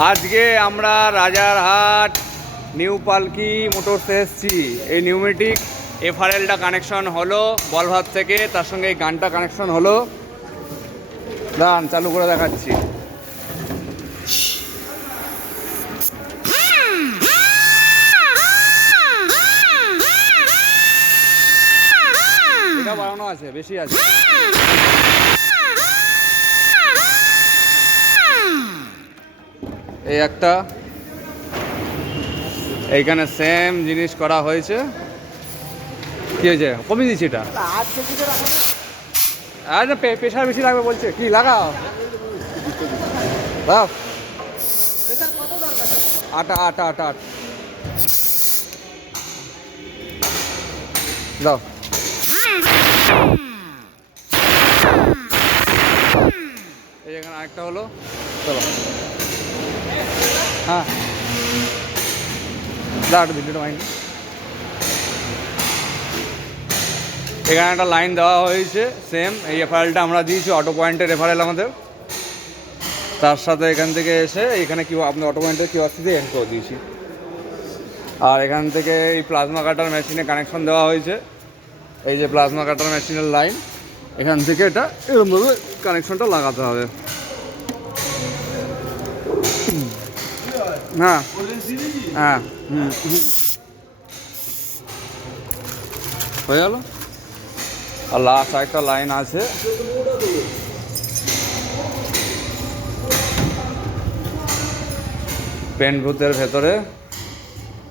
আজকে আমরা রাজারহাট নিউ পালকি মোটরসে এসেছি। এই নিউমেটিক এফআরএলটা কানেকশন হলো বলভাত থেকে, তার সঙ্গে এই গানটা কানেকশন হলো। গান চালু করে দেখাচ্ছি। এটা বাড়ানো আছে, বেশি আছে। এই একটা এইখানে সেম জিনিস করা হয়েছে। কি হয়েছে? কমিয়ে দিচ্ছি এটা। আর না প্রেশার বেশি লাগবে বলছে। কি লাগাও? দাও আটা আটা আটা আট দাও। এই এখানে আরেকটা হলো। চলো হ্যাঁ দাও ভিডিওটা মাইন্ড। এখানে একটা লাইন দেওয়া হয়েছে সেম। এই এফআরএলটা আমরা দিয়েছি অটো পয়েন্টের এফআরএল আমাদের। তার সাথে এখান থেকে এসে এখানে কি আপনি অটো পয়েন্টের কিউআরসি দিয়ে এন্ড করে দিয়েছি। আর এখান থেকে এই প্লাজমা কাটার মেশিনে কানেকশন দেওয়া হয়েছে। এই যে প্লাজমা কাটার মেশিনের লাইন, এখান থেকে এটা এরকমভাবে কানেকশনটা লাগাতে হবে। হ্যাঁ হ্যাঁ হয়ে গেল। আর লাস্ট একটা লাইন আছে, পেন বুথের ভেতরে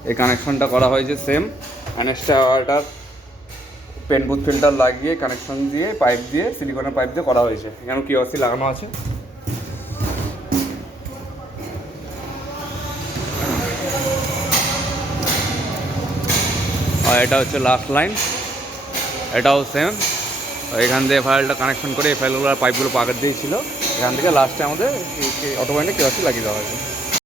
এই কানেকশনটা করা হয়েছে সেম। অ্যানেস্টার পেন বুথ ফিল্টার লাগিয়ে কানেকশন দিয়ে পাইপ দিয়ে সিলিকনের পাইপ দিয়ে করা হয়েছে। এখানে কিউআরসি লাগানো আছে। আর এটা হচ্ছে লাস্ট লাইন, এটাও সেম। এখান দিয়ে ফাইলটা কানেকশন করে এই ফাইলগুলো পাইপগুলো পাকেট দিয়েছিল। এখান থেকে লাস্টে আমাদের অটো পয়েন্টে কিউআরসি লাগিয়ে দেওয়া হয়েছে।